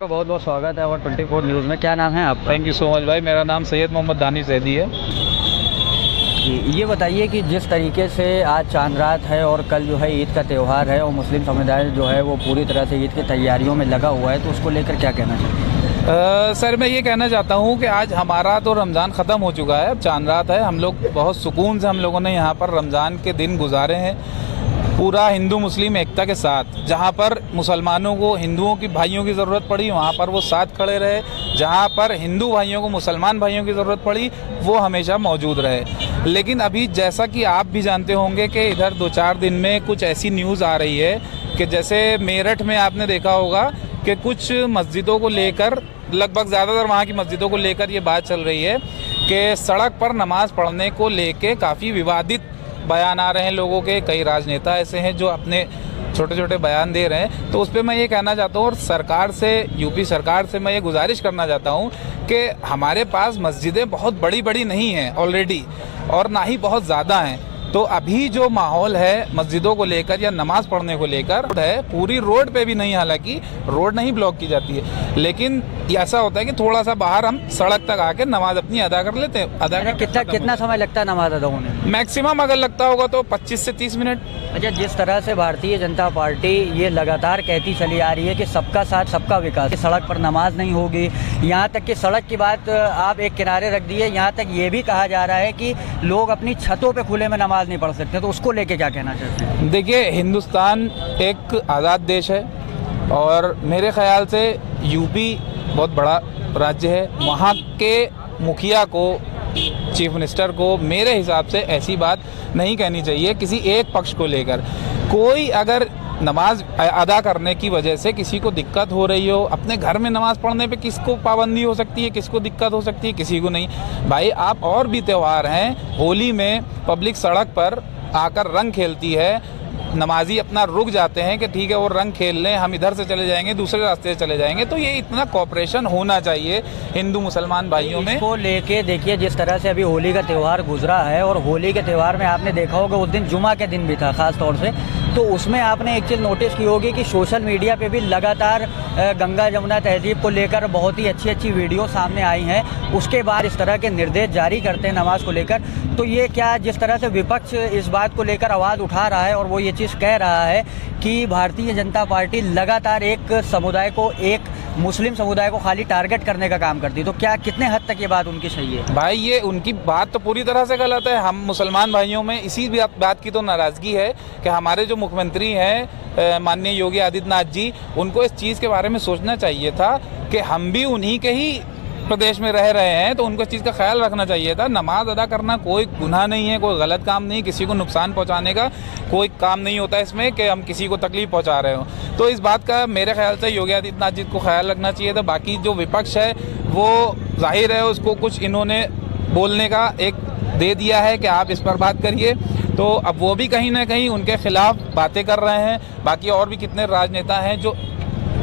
आपका बहुत बहुत स्वागत है और 24 न्यूज़ में। क्या नाम है आपका? थैंक यू सो मच भाई। मेरा नाम सैयद मोहम्मद दानिश जैदी है। ये बताइए कि जिस तरीके से आज चांद रात है और कल जो है ईद का त्यौहार है और मुस्लिम समुदाय जो है वो पूरी तरह से ईद की तैयारियों में लगा हुआ है, तो उसको लेकर क्या कहना चाहिए? सर मैं ये कहना चाहता हूँ कि आज हमारा तो रमज़ान ख़त्म हो चुका है, अब चांद रात है। हम लोग बहुत सुकून से हम लोगों ने यहाँ पर रमज़ान के दिन गुजारे हैं पूरा हिंदू मुस्लिम एकता के साथ। जहाँ पर मुसलमानों को हिंदुओं की भाइयों की ज़रूरत पड़ी वहाँ पर वो साथ खड़े रहे, जहाँ पर हिंदू भाइयों को मुसलमान भाइयों की ज़रूरत पड़ी वो हमेशा मौजूद रहे। लेकिन अभी जैसा कि आप भी जानते होंगे कि इधर 2-4 दिन में कुछ ऐसी न्यूज़ आ रही है कि जैसे मेरठ में आपने देखा होगा कि कुछ मस्जिदों को लेकर, लगभग ज़्यादातर वहाँ की मस्जिदों को लेकर ये बात चल रही है कि सड़क पर नमाज़ पढ़ने को लेके काफ़ी विवादित बयान आ रहे हैं लोगों के। कई राजनेता ऐसे हैं जो अपने छोटे छोटे बयान दे रहे हैं। तो उस पर मैं ये कहना चाहता हूँ और सरकार से, यूपी सरकार से मैं ये गुजारिश करना चाहता हूँ कि हमारे पास मस्जिदें बहुत बड़ी बड़ी नहीं हैं ऑलरेडी और ना ही बहुत ज़्यादा हैं। तो अभी जो माहौल है मस्जिदों को लेकर या नमाज़ पढ़ने को लेकर है, पूरी रोड पे भी नहीं, हालांकि रोड नहीं ब्लॉक की जाती है, लेकिन ऐसा होता है कि थोड़ा सा बाहर हम सड़क तक आके नमाज अपनी अदा कर लेते हैं। कितना समय लगता है नमाज अदा होने में? मैक्सिमम अगर लगता होगा तो 25 से 30 मिनट। अच्छा, जिस तरह से भारतीय जनता पार्टी ये लगातार कहती चली आ रही है कि सबका साथ सबका विकास, सड़क पर नमाज नहीं होगी, यहाँ तक कि सड़क की बात आप एक किनारे रख दिए, यहाँ तक ये भी कहा जा रहा है कि लोग अपनी छतों पे खुले में नमाज नहीं पढ़ सकते, तो उसको लेके क्या कहना चाहते हैं? देखिए, हिंदुस्तान एक आज़ाद देश है और मेरे ख्याल से यूपी बहुत बड़ा राज्य है। वहाँ के मुखिया को, चीफ मिनिस्टर को मेरे हिसाब से ऐसी बात नहीं कहनी चाहिए किसी एक पक्ष को लेकर। कोई अगर नमाज अदा करने की वजह से किसी को दिक्कत हो रही हो, अपने घर में नमाज पढ़ने पे किसको पाबंदी हो सकती है, किसको दिक्कत हो सकती है, किसी को नहीं। भाई, आप और भी त्यौहार हैं, होली में पब्लिक सड़क पर आकर रंग खेलती है, नमाजी अपना रुक जाते हैं कि ठीक है वो रंग खेल लें, हम इधर से चले जाएंगे, दूसरे रास्ते से चले जाएंगे। तो ये इतना कोऑपरेशन होना चाहिए हिंदू मुसलमान भाइयों में। इसको लेके देखिए, जिस तरह से अभी होली का त्यौहार गुजरा है और होली के त्यौहार में आपने देखा होगा उस दिन जुमा के दिन भी था खास तौर से, तो उसमें आपने एक चीज़ नोटिस की होगी कि सोशल मीडिया पे भी लगातार गंगा जमुना तहजीब को लेकर बहुत ही अच्छी अच्छी वीडियो सामने आई हैं। उसके बाद इस तरह के निर्देश जारी करते हैं नमाज को लेकर, तो ये क्या, जिस तरह से विपक्ष इस बात को लेकर आवाज़ उठा रहा है और वो ये चीज़ कह रहा है कि भारतीय जनता पार्टी लगातार एक समुदाय को, एक मुस्लिम समुदाय को खाली टारगेट करने का काम करती है, तो क्या, कितने हद तक ये बात उनकी सही है? भाई, ये उनकी बात तो पूरी तरह से गलत है। हम मुसलमान भाइयों में इसी बात की तो नाराज़गी है कि हमारे जो मुख्यमंत्री हैं माननीय योगी आदित्यनाथ जी, उनको इस चीज़ के बारे में सोचना चाहिए था कि हम भी उन्हीं के ही प्रदेश में रह रहे हैं, तो उनको इस चीज़ का ख्याल रखना चाहिए था। नमाज अदा करना कोई गुनाह नहीं है, कोई गलत काम नहीं, किसी को नुकसान पहुंचाने का कोई काम नहीं होता इसमें कि हम किसी को तकलीफ पहुंचा रहे हो। तो इस बात का मेरे ख्याल से योगी आदित्यनाथ जी को ख्याल रखना चाहिए था। बाकी जो विपक्ष है वो जाहिर है उसको कुछ इन्होंने बोलने का एक दे दिया है कि आप इस पर बात करिए, तो अब वो भी कहीं ना कहीं उनके खिलाफ बातें कर रहे हैं। बाकी और भी कितने राजनेता हैं जो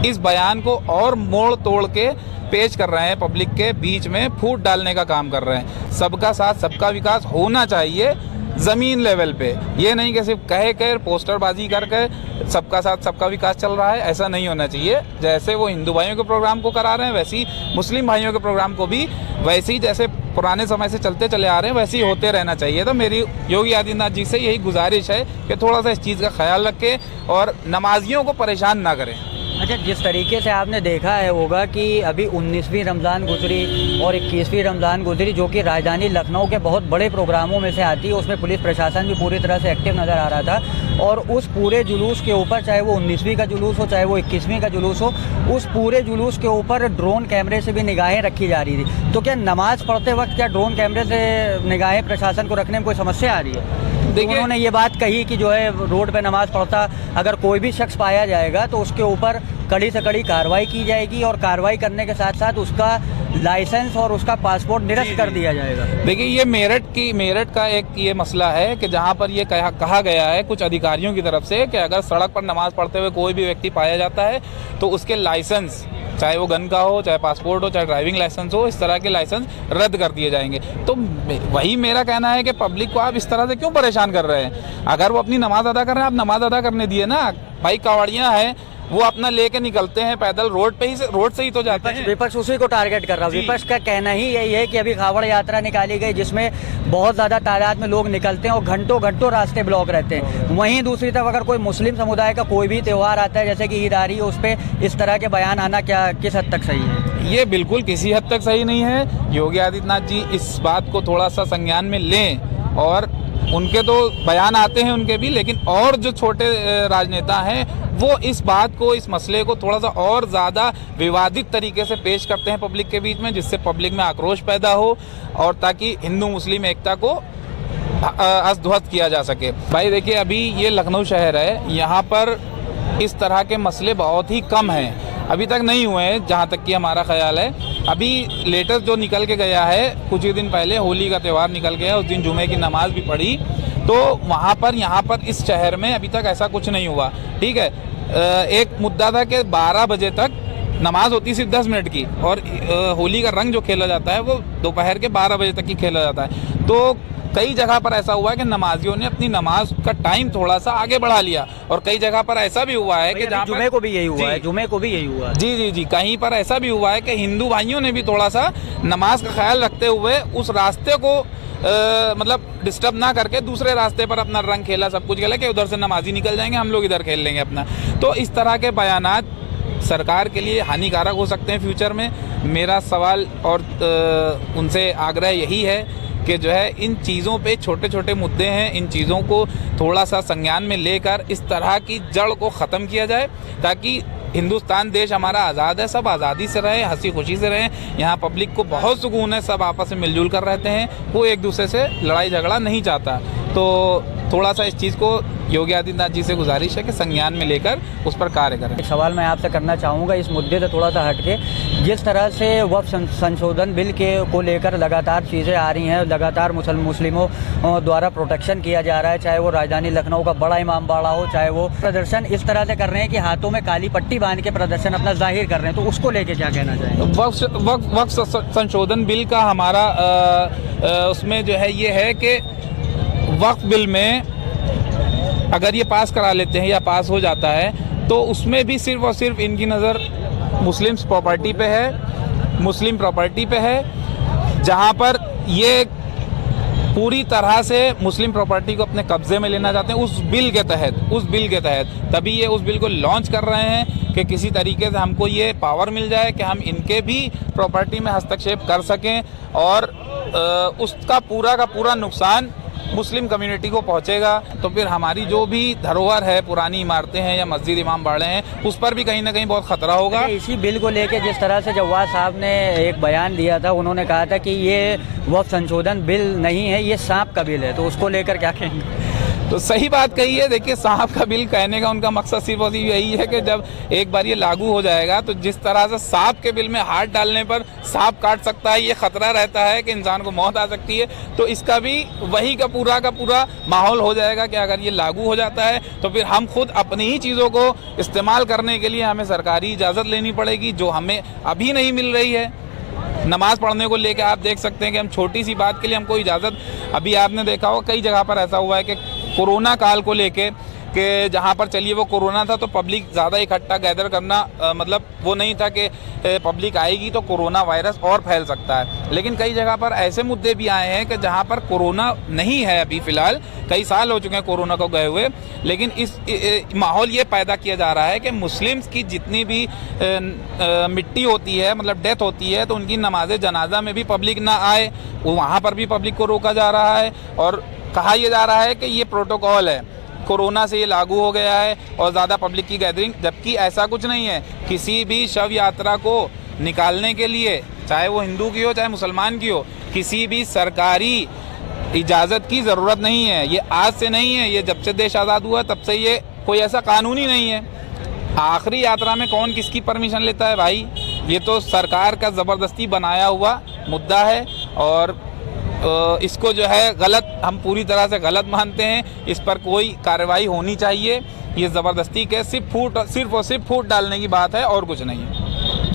इस बयान को और मोड़ तोड़ के पेश कर रहे हैं, पब्लिक के बीच में फूट डालने का काम कर रहे हैं। सबका साथ सबका विकास होना चाहिए ज़मीन लेवल पे, ये नहीं कि सिर्फ कह कर पोस्टरबाजी करके सबका साथ सबका विकास चल रहा है, ऐसा नहीं होना चाहिए। जैसे वो हिंदू भाइयों के प्रोग्राम को करा रहे हैं वैसे ही मुस्लिम भाइयों के प्रोग्राम को भी वैसे ही जैसे पुराने समय से चलते चले आ रहे हैं वैसे ही होते रहना चाहिए। तो मेरी योगी आदित्यनाथ जी से यही गुजारिश है कि थोड़ा सा इस चीज़ का ख्याल रखें और नमाजियों को परेशान ना करें। अच्छा, जिस तरीके से आपने देखा है होगा कि अभी 19वीं रमज़ान गुजरी और 21वीं रमज़ान गुजरी, जो कि राजधानी लखनऊ के बहुत बड़े प्रोग्रामों में से आती है, उसमें पुलिस प्रशासन भी पूरी तरह से एक्टिव नज़र आ रहा था और उस पूरे जुलूस के ऊपर, चाहे वो 19वीं का जुलूस हो चाहे वो 21वीं का जुलूस हो, उस पूरे जुलूस के ऊपर ड्रोन कैमरे से भी निगाहें रखी जा रही थी। तो क्या नमाज़ पढ़ते वक्त क्या ड्रोन कैमरे से निगाहें प्रशासन को रखने में कोई समस्या आ रही है? उन्होंने ये बात कही कि जो है रोड पे नमाज पढ़ता अगर कोई भी शख्स पाया जाएगा तो उसके ऊपर कड़ी से कड़ी कार्रवाई की जाएगी और कार्रवाई करने के साथ साथ उसका लाइसेंस और उसका पासपोर्ट निरस्त कर दिया जाएगा। देखिए, ये मेरठ का एक ये मसला है कि जहाँ पर ये कहा गया है कुछ अधिकारियों की तरफ से कि अगर सड़क पर नमाज पढ़ते हुए कोई भी व्यक्ति पाया जाता है तो उसके लाइसेंस, चाहे वो गन का हो, चाहे पासपोर्ट हो, चाहे ड्राइविंग लाइसेंस हो, इस तरह के लाइसेंस रद्द कर दिए जाएंगे। तो वही मेरा कहना है कि पब्लिक को आप इस तरह से क्यों परेशान कर रहे हैं? अगर वो अपनी नमाज अदा कर रहे हैं, आप नमाज अदा करने दिए ना। भाई, कवाड़ियाँ हैं, वो अपना लेके निकलते हैं पैदल, रोड से ही तो जाते हैं। विपक्ष उसी को टारगेट कर रहा है। विपक्ष का कहना ही यही है कि अभी कावड़ यात्रा निकाली गई जिसमें बहुत ज़्यादा तादाद में लोग निकलते हैं और घंटों घंटों रास्ते ब्लॉक रहते हैं। वहीं दूसरी तरफ अगर कोई मुस्लिम समुदाय का कोई भी त्यौहार आता है जैसे कि ईद आ रही है, उस पर इस तरह के बयान आना क्या किस हद तक सही है? ये बिल्कुल किसी हद तक सही नहीं है। योगी आदित्यनाथ जी इस बात को थोड़ा सा संज्ञान में लें, और उनके तो बयान आते हैं उनके भी, लेकिन और जो छोटे राजनेता हैं वो इस बात को, इस मसले को थोड़ा सा और ज़्यादा विवादित तरीके से पेश करते हैं पब्लिक के बीच में, जिससे पब्लिक में आक्रोश पैदा हो और ताकि हिंदू मुस्लिम एकता को अस्त ध्वस्त किया जा सके। भाई देखिए, अभी ये लखनऊ शहर है, यहाँ पर इस तरह के मसले बहुत ही कम हैं, अभी तक नहीं हुए हैं जहाँ तक कि हमारा ख्याल है। अभी लेटेस्ट जो निकल के गया है, कुछ ही दिन पहले होली का त्यौहार निकल गया, उस दिन जुमे की नमाज भी पढ़ी, तो वहाँ पर यहाँ पर इस शहर में अभी तक ऐसा कुछ नहीं हुआ। ठीक है, एक मुद्दा था कि 12 बजे तक नमाज होती सिर्फ 10 मिनट की, और होली का रंग जो खेला जाता है वो दोपहर के 12 बजे तक ही खेला जाता है। तो कई जगह पर ऐसा हुआ है कि नमाजियों ने अपनी नमाज का टाइम थोड़ा सा आगे बढ़ा लिया, और कई जगह पर ऐसा भी हुआ है कि जहाँ जुमे को भी यही हुआ है, जुमे को भी यही हुआ है। जी जी जी, कहीं पर ऐसा भी हुआ है कि हिंदू भाइयों ने भी थोड़ा सा नमाज का ख्याल रखते हुए उस रास्ते को मतलब डिस्टर्ब ना करके दूसरे रास्ते पर अपना रंग खेला, सब कुछ खेला कि उधर से नमाजी निकल जाएंगे, हम लोग इधर खेल लेंगे अपना। तो इस तरह के बयानात सरकार के लिए हानिकारक हो सकते हैं फ्यूचर में। मेरा सवाल और उनसे आग्रह यही है कि जो है इन चीज़ों पे, छोटे छोटे मुद्दे हैं, इन चीज़ों को थोड़ा सा संज्ञान में लेकर इस तरह की जड़ को ख़त्म किया जाए, ताकि हिंदुस्तान देश हमारा आज़ाद है, सब आज़ादी से रहे, हंसी खुशी से रहें। यहाँ पब्लिक को बहुत सुकून है, सब आपस में मिलजुल कर रहते हैं, कोई एक दूसरे से लड़ाई झगड़ा नहीं चाहता। तो थोड़ा सा इस चीज़ को योगी आदित्यनाथ जी से गुजारिश है कि संज्ञान में लेकर उस पर कार्य करें। एक सवाल मैं आपसे करना चाहूँगा इस मुद्दे से थोड़ा सा हटके, जिस तरह से वक्फ संशोधन बिल को लेकर लगातार चीज़ें आ रही हैं, लगातार मुस्लिमों द्वारा प्रोटेक्शन किया जा रहा है, चाहे वो राजधानी लखनऊ का बड़ा इमाम बाड़ा हो, चाहे वो प्रदर्शन इस तरह से कर रहे हैं कि हाथों में काली पट्टी बांध के प्रदर्शन अपना जाहिर कर रहे हैं, तो उसको लेके क्या कहना चाहेंगे? वक्फ संशोधन बिल का हमारा उसमें जो है ये है कि वक्फ बिल में अगर ये पास करा लेते हैं या पास हो जाता है, तो उसमें भी सिर्फ और सिर्फ इनकी नज़र मुस्लिम्स प्रॉपर्टी पे है, मुस्लिम प्रॉपर्टी पे है, जहाँ पर ये पूरी तरह से मुस्लिम प्रॉपर्टी को अपने कब्जे में लेना चाहते हैं उस बिल के तहत। तभी ये उस बिल को लॉन्च कर रहे हैं कि किसी तरीके से हमको ये पावर मिल जाए कि हम इनके भी प्रॉपर्टी में हस्तक्षेप कर सकें, और उसका पूरा का पूरा नुकसान मुस्लिम कम्युनिटी को पहुंचेगा। तो फिर हमारी जो भी धरोहर है, पुरानी इमारतें हैं या मस्जिद इमाम बाड़े हैं, उस पर भी कहीं ना कहीं बहुत खतरा होगा। इसी बिल को लेके जिस तरह से जवाद साहब ने एक बयान दिया था, उन्होंने कहा था कि ये वक्फ संशोधन बिल नहीं है, ये सांप का बिल है, तो उसको लेकर क्या कहेंगे? तो सही बात कही है। देखिए, सांप का बिल कहने का उनका मकसद सिर्फ और सिर्फ यही है कि जब एक बार ये लागू हो जाएगा तो जिस तरह से सांप के बिल में हाथ डालने पर सांप काट सकता है, ये खतरा रहता है कि इंसान को मौत आ सकती है, तो इसका भी वही का पूरा माहौल हो जाएगा कि अगर ये लागू हो जाता है तो फिर हम खुद अपनी ही चीज़ों को इस्तेमाल करने के लिए हमें सरकारी इजाज़त लेनी पड़ेगी, जो हमें अभी नहीं मिल रही है। नमाज पढ़ने को लेकर आप देख सकते हैं कि हम छोटी सी बात के लिए हमको इजाज़त, अभी आपने देखा हो कई जगह पर ऐसा हुआ है कि कोरोना काल को लेके कि जहाँ पर चलिए वो कोरोना था तो पब्लिक ज़्यादा इकट्ठा गैदर करना मतलब वो नहीं था कि पब्लिक आएगी तो कोरोना वायरस और फैल सकता है। लेकिन कई जगह पर ऐसे मुद्दे भी आए हैं कि जहाँ पर कोरोना नहीं है, अभी फ़िलहाल कई साल हो चुके हैं कोरोना को गए हुए, लेकिन इस माहौल ये पैदा किया जा रहा है कि मुस्लिम्स की जितनी भी मिट्टी होती है, मतलब डेथ होती है, तो उनकी नमाज जनाजा में भी पब्लिक ना आए, वहाँ पर भी पब्लिक को रोका जा रहा है और कहा यह जा रहा है कि ये प्रोटोकॉल है, कोरोना से ये लागू हो गया है और ज़्यादा पब्लिक की गैदरिंग, जबकि ऐसा कुछ नहीं है। किसी भी शव यात्रा को निकालने के लिए, चाहे वो हिंदू की हो चाहे मुसलमान की हो, किसी भी सरकारी इजाज़त की ज़रूरत नहीं है। ये आज से नहीं है, ये जब से देश आज़ाद हुआ तब से ये कोई ऐसा कानून ही नहीं है। आखिरी यात्रा में कौन किसकी परमिशन लेता है भाई? ये तो सरकार का ज़बरदस्ती बनाया हुआ मुद्दा है और इसको जो है गलत, हम पूरी तरह से गलत मानते हैं। इस पर कोई कार्रवाई होनी चाहिए। ये ज़बरदस्ती के सिर्फ और सिर्फ फूट डालने की बात है और कुछ नहीं है।